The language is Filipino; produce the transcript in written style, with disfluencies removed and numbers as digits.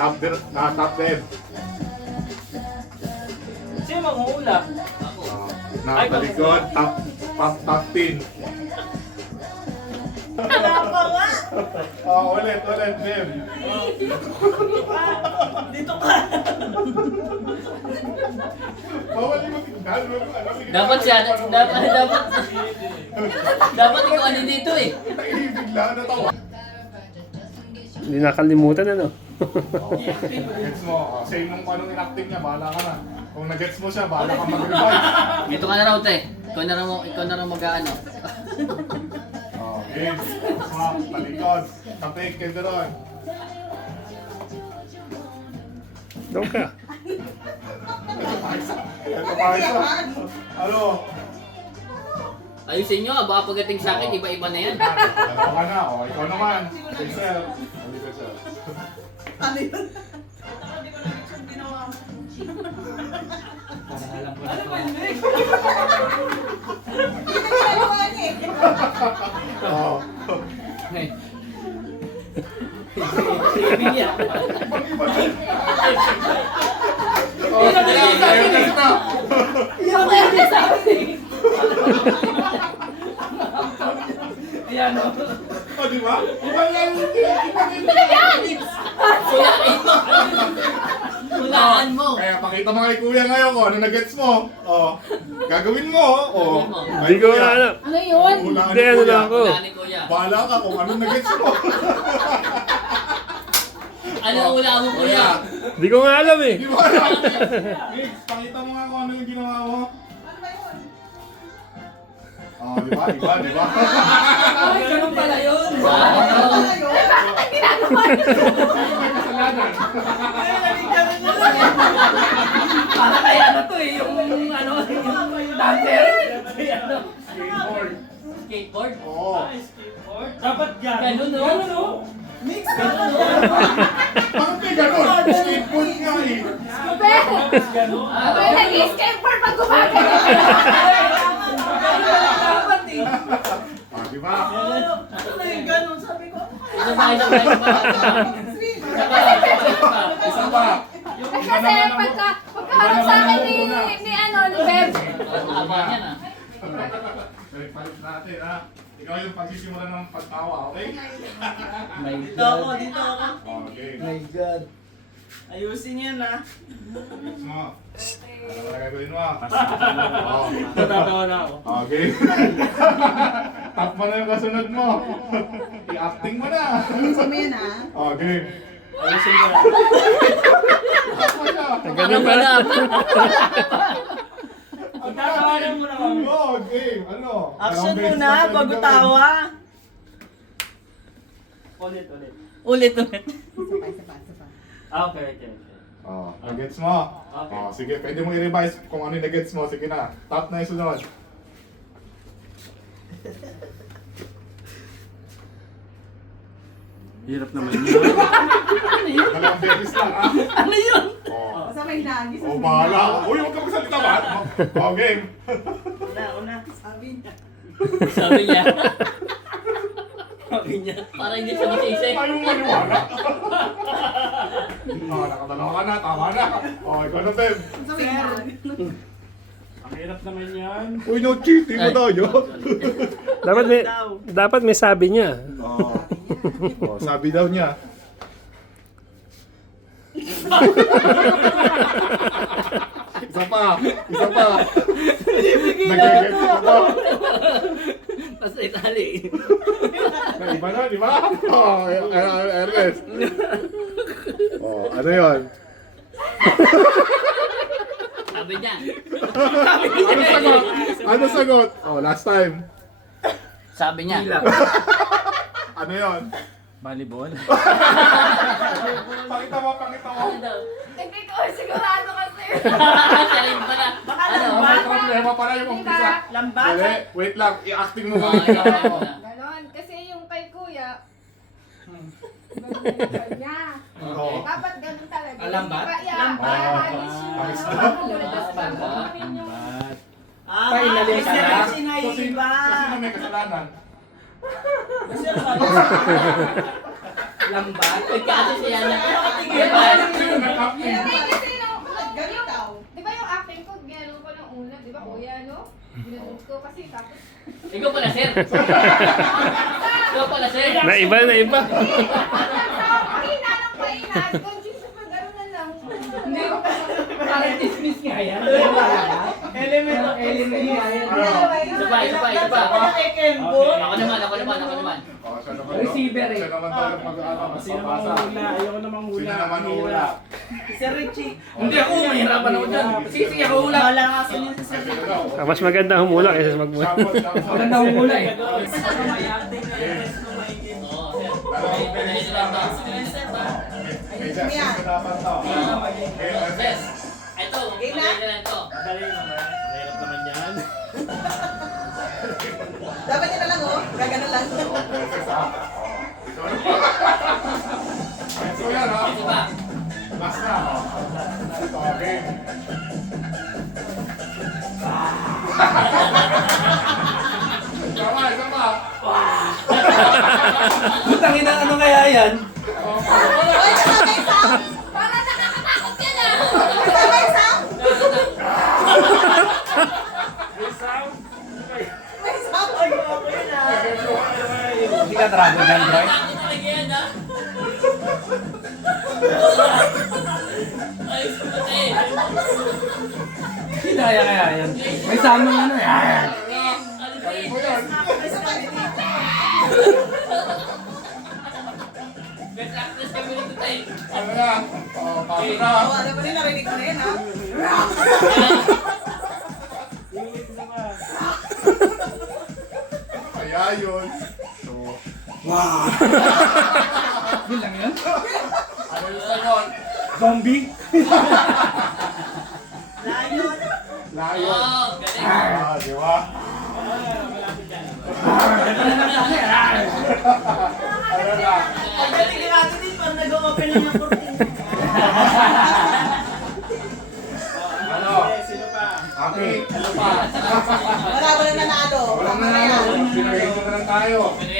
Top left. Sino manghuhula? Nakalikod, top 10. Ulit, Dem. Dito ka. Bawal yung tingnan. Dapat siya, dapat ikaw ano dito eh. Bigla natawa. Hindi nakalimutan ano. Gets mo, same nung anong in-acting niya, bahala ka na. Kung nag-gets mo siya, bahala ka mag-revise. Dito ka na raw, te. Ikaw na raw mag-ano. Game, swap, talikod, tapik, kenderon. Doon ka. Ito pa isa. Ano? Ayusin nyo, baka pagdating sa akin, iba-iba na yan. Dalawa ka na, o ikaw naman. Sir. Halika, sir. Ano yun? Oo. Ayos na. Ayan o. O, di ba? Iba yan. Hulaan mo. Kaya pakita mo kay kuya ngayon ko, ano na-gets mo? O, gagawin mo. O, Hindi ko alam. Ano yun? Hulaan Hindi, ni ano kuya. lang ako. Hulaan ni kuya. Bahala ka kung ano na-gets mo. Ano ang hulaan mo, kuya? Hindi ko nga alam eh. Di ba alam? Mix, pakita mo nga kung ano yung ginawa mo. Oh, di ba? Ay, ganun pala yun. May kasalanan. Para kaya ano to eh, yung ano, yung dancer. Ano? Skateboard. Skateboard? Oo. Dapat yan. Ganun, no? Ganun, no? Mix, ganun, no? Bakit may ganun? Skateboard nga eh. Ganun. Abay, nag-skateboard pag gumagano. Dapat eh. Ah, di ba? Ano na yung ganun? Sabi ko. Isa pa. Isa pa. Eh, kasi pagkaharap sa akin ni Beb. Nakaba yan ah. Balik natin ha. Ikaw yung pagsisimula ng pagtawa, okay? Dito ako, dito ako. Okay. My God. Ayusin yan ah. Gets mo. Ano na gagawin mo? Oh. Natatawa na ako. Okay. Tap mo na yung kasunod mo. I-acting mo na. Ayusin mo yan, ha? Okay. Ayusin ko. Tap mo siya. Ganun pala. Pagkakawalan mo na kami. Oh, game. Ano? Action Dalawang muna, beses bago pwedeng tawa. Ulit. Ulit. Isa pa. Okay. gawin. Oh, nag-gets mo? Okay. Oh, sige, pwede mo i-revise kung ano yung nag-gets mo. Sige na. Tap na yung sunod. Hirap naman yun. Dalawang beses lang, ha? Ano yun? Oh. Basta may hinagis. Oh, bahala. Uy, huwag ka magsalita ba? Oh, game. Una. Sabi niya. Sabi niya. Sabi niya. Parang hindi siya masisig. Ayaw mo maniwala. Oh, nakadalawa ka na. Tama na. Oh, ikaw na, Beb. Basta may hinagis. Ang hirap naman yan. Uy, no cheating mo tayo. Dapat may sabi niya. Oh. Oh, sabi daw niya. Isa pa. Nag-get mo pa. Basta itali. Iba na, di ba? Oh, Ernest. Oh, ano yun? Sabi niya. Ano sagot? Oh, last time. Sabi niya. Ano yun? Volleyball? Pakita mo. Hindi ko sigurado kasi. Siya rin pala. Baka Ano? May lambat. problema pala yung umpisa. Lambat. Dali, wait lang. I-acting mo Oh, muna. ikaw na. Ganon. Kasi yung kay kuya, ganun niya. Oo. Dapat ganun talaga. Lambat? Lambat. Ayos na. May So, sinaiba. sino may kasalanan? Lambat. Kasi siya na. Tingin. acting. Hindi kasi Ganun daw. di ba yung acting ko, ginano ko ng una, di ba kuya, no? Ginano ko kasi tapos... Ikaw pala, sir. Ikaw pala, sir. Na iba, na iba. Mahina lang mahina. Conscious pa gano'n na lang. Hindi ko parang dismiss nga yan. Element of element nga yan. Isa pa, isa pa, isa pa. Ako naman. Oh, siya naman, Receiver eh. Siya naman tayo mag-ano, mas Sino papasa. manghula? Ayoko na manghula. Sino naman Ang hula? Sir Richie. Hindi ako, mahirapan ako dyan. Sisi ako hula. Wala nga sa inyo si Sir Sino Richie. daw? Ah, mas maganda humula kaysa magmula. Maganda akong hula eh. Oo, sir. Pinahin lang to. Kaya sino dapat to? Oo, sir. Ito, pinahin lang to. Dali naman. Mahirap naman yan. Dapat yun na lang oh. Gagano lang. So yan ha. Isa pa. Last na. Ito, okay. Tama, isa pa. Putang ina, ano kaya yan? Oy, kasama yung sound! Parang nakakatakot yan ah! Kasama yung sound! May sound! Ay, ako yun ah. Hindi ka dragon yan, bro. Takot talaga yan, ha? Ay, patay. Hindi kaya yan. May samang ano eh. Kaya mo yan. Best actress kami nito, tay. Ano na? Oh, pasok na. Oh, ano ba din narinig ko na yun ah? Kaya yun. So, Yun lang yun. ano yung sagot? Zombie. Layon. Layon. Oo, galing. Di ba? Ano na? Ang galing natin din pag nag-open lang yung kurting. Ano? Sino pa? Aki, ano pa? Wala na nanalo. Walang nanalo. Pinagay ko na lang tayo. Pinahin